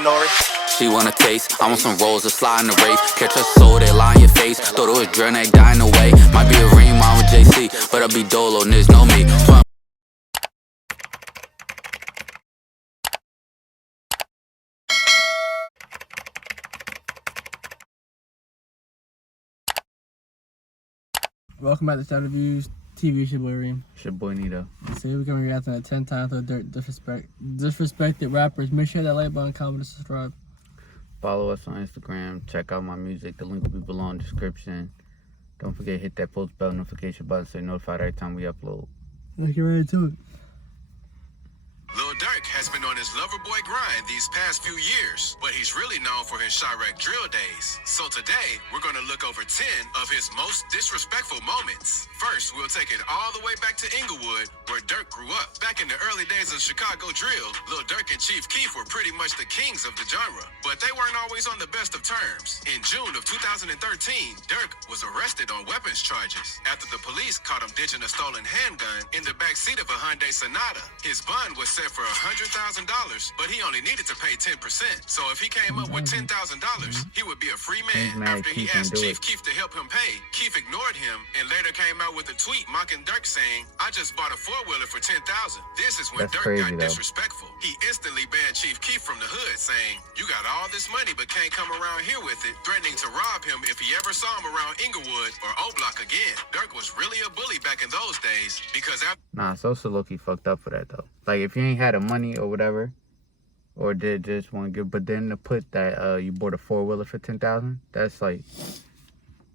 Nori. She want a taste, I want some rolls, a slide in the race. Catch her soul, they lie in your face. Thought it was drill, they dying away. Might be a ring, mom with JC, but I be Dolo, niggas know me. Welcome back to Shadow Views TV. It's your boy Reem. It's your boy Nito. Today we're going to react to 10 times to Durk disrespected rappers. Make sure that like button, comment, and subscribe. Follow us on Instagram. Check out my music. The link will be below in the description. Don't forget to hit that post bell notification button so you're notified every time we upload. Let's get right to it. Lil Durk has been on his lover boy grind these past few years, but he's really known for his Chirac drill days. So today, we're going to look over 10 of his most disrespectful moments. First, we'll take it all the way back to Inglewood, where Durk grew up. Back in the early days of Chicago drill, Lil Durk and Chief Keef were pretty much the kings of the genre, but they weren't always on the best of terms. In June of 2013, Durk was arrested on weapons charges after the police caught him ditching a stolen handgun in the backseat of a Hyundai Sonata. His bond was set for $100,000, but he only needed to pay 10%. So if he came up with $10,000, he would be a free man. After he asked Chief Keef to help him pay, Keef ignored him and later came out with a tweet mocking Durk saying, "I just bought a four-wheeler for $10,000. This is when Durk got disrespectful. He instantly banned Chief Keef from the hood, saying, "You got all this money but can't come around here with it," threatening to rob him if he ever saw him around Inglewood or O-Block again. Durk was really a bully back in those days because after Social low-key fucked up for that though. Like if you ain't had the money or whatever, or did just want to give, but then to put that you bought a four-wheeler for $10,000, that's like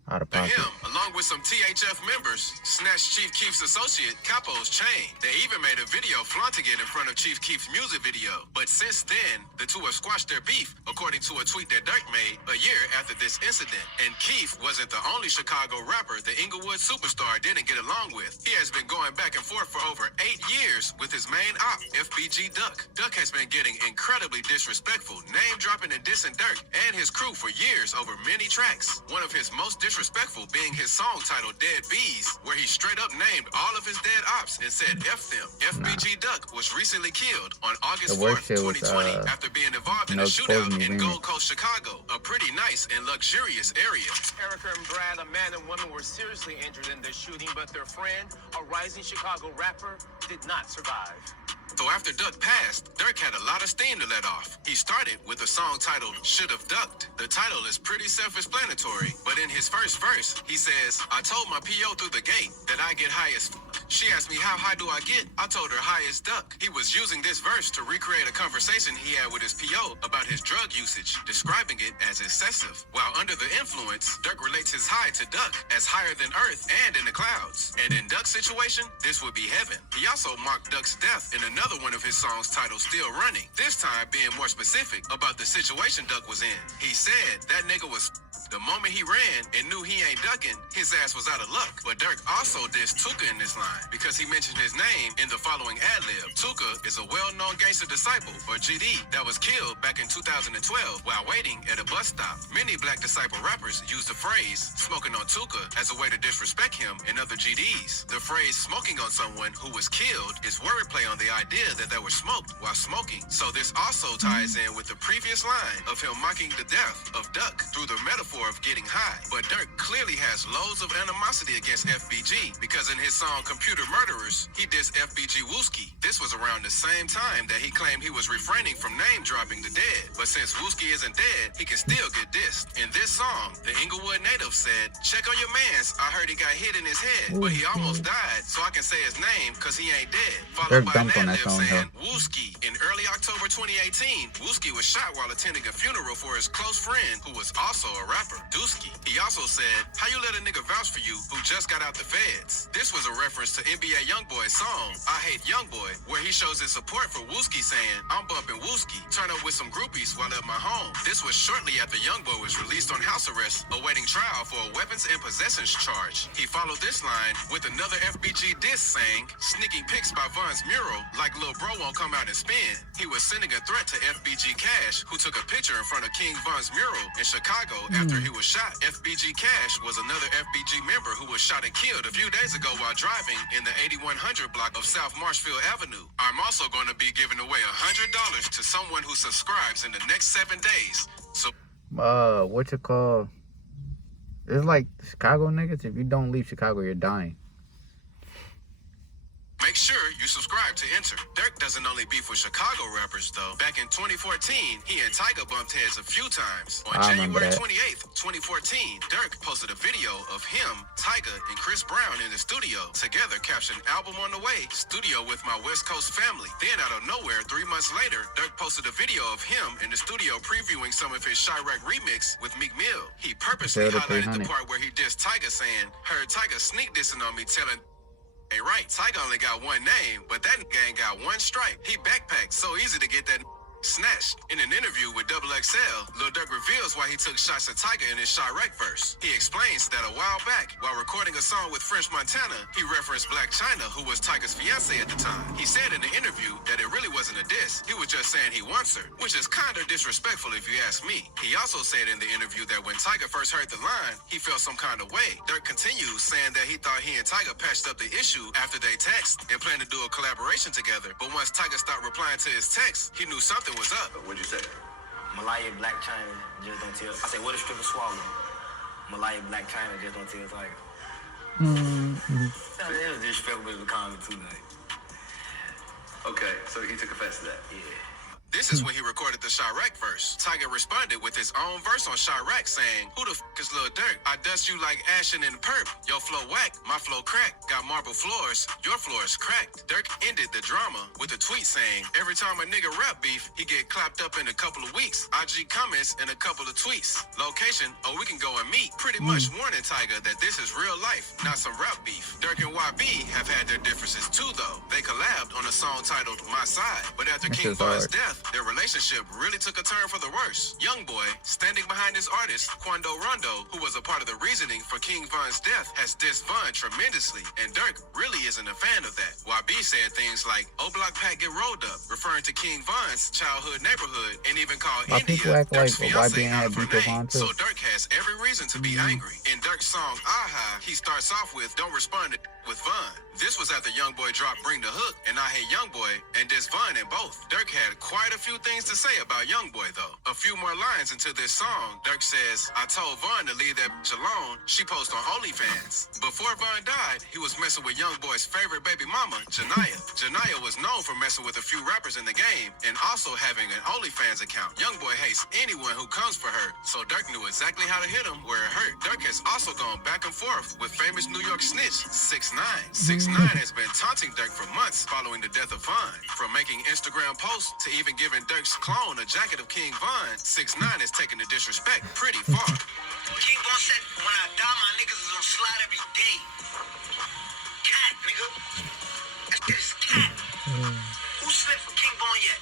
out of pocket. Him, along with some THF members, snatched Chief Keef's associate, Capo's chain. They even made a video flaunting it in front of Chief Keef's music video. But since then, the two have squashed their beef, according to a tweet that Durk made a year after this incident. And Keef wasn't the only Chicago rapper the Inglewood superstar didn't get along with. He has been going back and forth for over 8 years with his main op, FBG Duck. Duck has been getting incredibly disrespectful, name-dropping and dissing Durk and his crew for years over many tracks. One of his most disrespectful being his song titled Dead Bees, where he straight up named all of his dead ops and said F them. FBG Duck was recently killed on August 4th, 2020 after being involved in a shootout in Gold Coast, Chicago, a pretty nice and luxurious area. Erica and Brad, a man and woman, were seriously injured in this shooting, but their friend, a rising Chicago rapper, did not survive. So after Duck passed, Durk had a lot of steam to let off. He started with a song titled Should've Ducked. The title is pretty self-explanatory, but in his first verse, he says, "I told my PO through the gate that I get high as She asked me how high do I get? I told her high as Duck." He was using this verse to recreate a conversation he had with his PO about his drug usage, describing it as excessive. While under the influence, Durk relates his high to Duck as higher than Earth and in the clouds. And in Duck's situation, this would be heaven. He also mocked Duck's death in another one of his songs titled Still Running, this time being more specific about the situation Duck was in. He said that nigga was the moment he ran and knew he ain't ducking, his ass was out of luck. But Durk also dissed Tuka in this line because he mentioned his name in the following ad-lib. Tuka is a well-known gangster disciple, or GD, that was killed back in 2012 while waiting at a bus stop. Many black disciple rappers use the phrase smoking on Tuka as a way to disrespect him and other GDs. The phrase smoking on someone who was killed is wordplay on the idea that they were smoked while smoking. So this also ties in with the previous line of him mocking the death of Duck through the metaphor of getting high. But Durk clearly has loads of animosity against FBG because in his song Computer Murderers, he dissed FBG Wooski. This was around the same time that he claimed he was refraining from name-dropping the dead. But since Wooski isn't dead, he can still get dissed. In this song, the Inglewood native said, "Check on your mans, I heard he got hit in his head, but he almost died, so I can say his name cause he ain't dead." Followed by an ad-lib saying, "Wooski." In early October 2018, Wooski was shot while attending a funeral for his close friend who was also a rapper, Dusky. He also said, "How you let a nigga vouch for you who just got out the feds?" This was a reference to NBA Youngboy's song, I Hate Youngboy, where he shows his support for Wooski saying, "I'm bumping Wooski, turn up with some groupies while at my home." This was shortly after Youngboy was released on house arrest, awaiting trial for a weapons and possessions charge. He followed this line with another FBG diss saying, "Sneaking pics by Von's mural like Lil Bro won't come out and spin." He was sending a threat to FBG Cash, who took a picture in front of King Von's mural in Chicago after after he was shot. FBG Cash was another FBG member who was shot and killed a few days ago while driving in the 8100 block of South Marshfield Avenue. I'm also going to be giving away $100 to someone who subscribes in the next 7 days. So, what you call? It's like Chicago niggas. If you don't leave Chicago, you're dying. make sure you subscribe to enter. Durk doesn't only beef with Chicago rappers, though. Back in 2014, he and Tyga bumped heads a few times. On January 28th, 2014, Durk posted a video of him, Tyga, and Chris Brown in the studio together, captioned "Album on the way, studio with my West Coast family." Then out of nowhere, 3 months later, Durk posted a video of him in the studio previewing some of his Chirac remix with Meek Mill. He purposely highlighted the part where he dissed Tyga, saying, "Heard Tyga sneak dissing on me, telling hey, right, Tyga only got one name, but that nigga ain't got one stripe. He backpacked, so easy to get that snatched." In an interview with XXL, Lil Durk reveals why he took shots at Tyga in his Chirac verse. He explains that a while back, while recording a song with French Montana, he referenced Black China, who was Tyga's fiance at the time. He said in the interview that it really wasn't a diss. He was just saying he wants her, which is kind of disrespectful if you ask me. He also said in the interview that when Tyga first heard the line, he felt some kind of way. Durk continues saying that he thought he and Tyga patched up the issue after they text and planned to do a collaboration together. But once Tyga stopped replying to his text, he knew something was up. What'd you say? Malaya Black China just don't tell. I said, what a stripper swallow. Malaya Black China just don't tell Tyga. It was disrespectful as a comment too, like. Okay, so he took offense to that. Yeah. This is when he recorded the Chirac verse. Tyga responded with his own verse on Chirac saying, "Who the f*** is Lil Durk? I dust you like Ashen and Perp. Your flow whack, my flow crack. Got marble floors, your floor is cracked." Durk ended the drama with a tweet saying, "Every time a nigga rap beef, he get clapped up in a couple of weeks. IG comments and a couple of tweets. Location, oh, we can go and meet." Pretty much warning Tyga that this is real life, not some rap beef. Durk and YB have had their differences too, though. They collabed on a song titled My Side, but after King Von's death, their relationship really took a turn for the worse. Youngboy, standing behind his artist, Quando Rondo, who was a part of the reasoning for King Von's death, has dissed Von tremendously, and Durk really isn't a fan of that. YB said things like, "O Block Pack get rolled up," referring to King Von's childhood neighborhood, and even called India Durk's fiance out of her name. So Durk has every reason to be angry. In Durk's song, Aha, he starts off with, "Don't respond to with Von." This was after Youngboy dropped Bring the Hook and I Hate Youngboy and dissed Von in both. Durk had quite a few things to say about Youngboy, though. A few more lines into this song, Durk says, "I told Von to leave that bitch alone. She posts on OnlyFans." Before Von died, he was messing with Youngboy's favorite baby mama, Janaya. Janaya was known for messing with a few rappers in the game and also having an OnlyFans account. Youngboy hates anyone who comes for her, so Durk knew exactly how to hit him where it hurt. Durk has also gone back and forth with famous New York snitch 6ix9ine. 6ix9ine has been taunting Durk for months following the death of Von. From making Instagram posts to even giving Durk's clone a jacket of King Von, 6ix9ine is taking the disrespect pretty far. King Von said, when I die, my niggas is on slide every day. Cat, nigga. That's cat. Who slipped for King Von yet?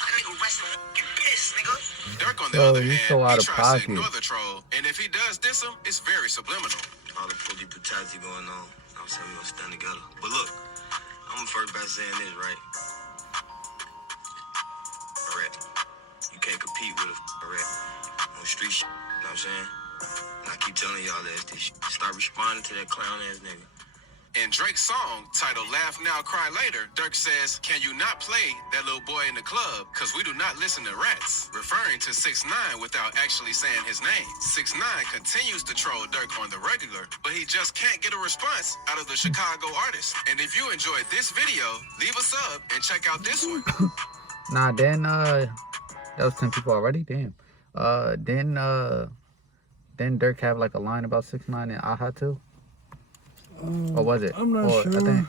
That nigga resting fucking pissed, nigga. Durk, on the other hand, so out he of tries pocket. to ignore the troll, and if he does diss him, it's very subliminal. All the pookie brutality going on. I'm saying we gonna stand together. But look, I'm the first best saying this, right? A rat. You can't compete with a rat on street shit. You know what I'm saying? And I keep telling y'all that it's this shit. Start responding to that clown ass nigga. In Drake's song, titled Laugh Now, Cry Later, Durk says, "Can you not play that little boy in the club? Cause we do not listen to rats," referring to 6ix9ine without actually saying his name. 6ix9ine continues to troll Durk on the regular, but he just can't get a response out of the Chicago artist. And if you enjoyed this video, leave a sub and check out this one. Nah, then that was 10 people already. Damn. Then Durk have like a line about 6ix9ine and Aha too. Or was it? I'm not sure. I think,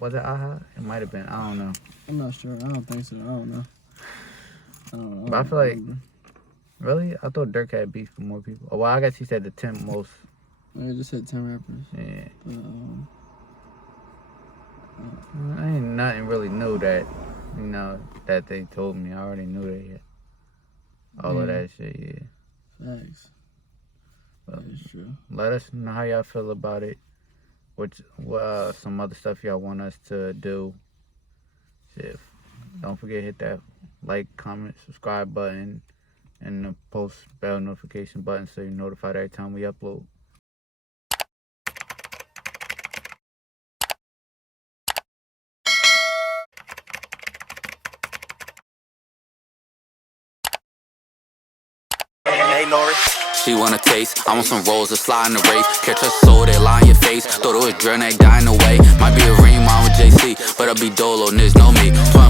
was it Aha? It might have been. I don't know. I'm not sure. I don't think so. I don't know. But I feel like, really? I thought Durk had beef with more people. Oh, well, I guess he said the 10 most. I just said 10 rappers. Yeah. But, I ain't nothing really new that, you know, that they told me. I already knew that yet. All of that shit, yeah. Facts. But That is true. let us know how y'all feel about it. Some other stuff y'all want us to do. Shit. Don't forget to hit that like, comment, subscribe button. and the post bell notification button so you're notified every time we upload. Hey, Nori. She wanna taste, I want some rolls to slide in the race. Catch her soul, they lie in your face. Thought it was drill, they dying away. Might be a ring, mom with JC, but I be dolo, niggas know me.